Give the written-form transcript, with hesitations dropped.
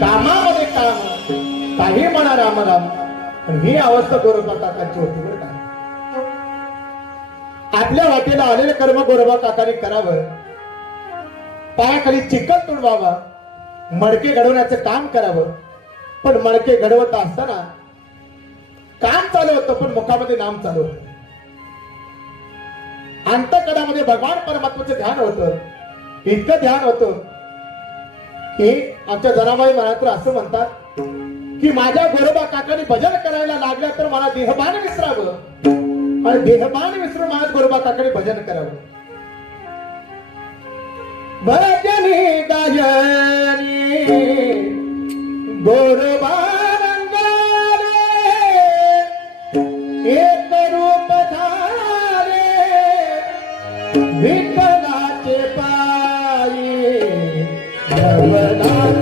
कामामध्ये काम, काही म्हणा राम राम. पण ही अवस्था गोरोबा काकांची होती बरं का. आपल्या वाटेला आलेलं कर्म गोरोबा काकाने करावं, पायाखाली चिखल तुडवावा, मडके घडवण्याचं काम करावं. पण मडके घडवत असताना काम चालू होतं, पण मुखामध्ये नाम चालू होतं. अंतकडामध्ये भगवान परमात्म्याचं ध्यान होतं. इतकं ध्यान होतं की आमच्या जनाबाई मला तर असं म्हणतात की माझ्या गोरोबा काकाने भजन करायला लागल्या तर मला देहभान विसरावं, आणि देहभान विसरून माझ्या गोरोबा काकाने भजन करावं. भजनी गायनी गोरोबा रंगारे, एक रूप धारे विठ्ठलाचे पायी, नवनाथ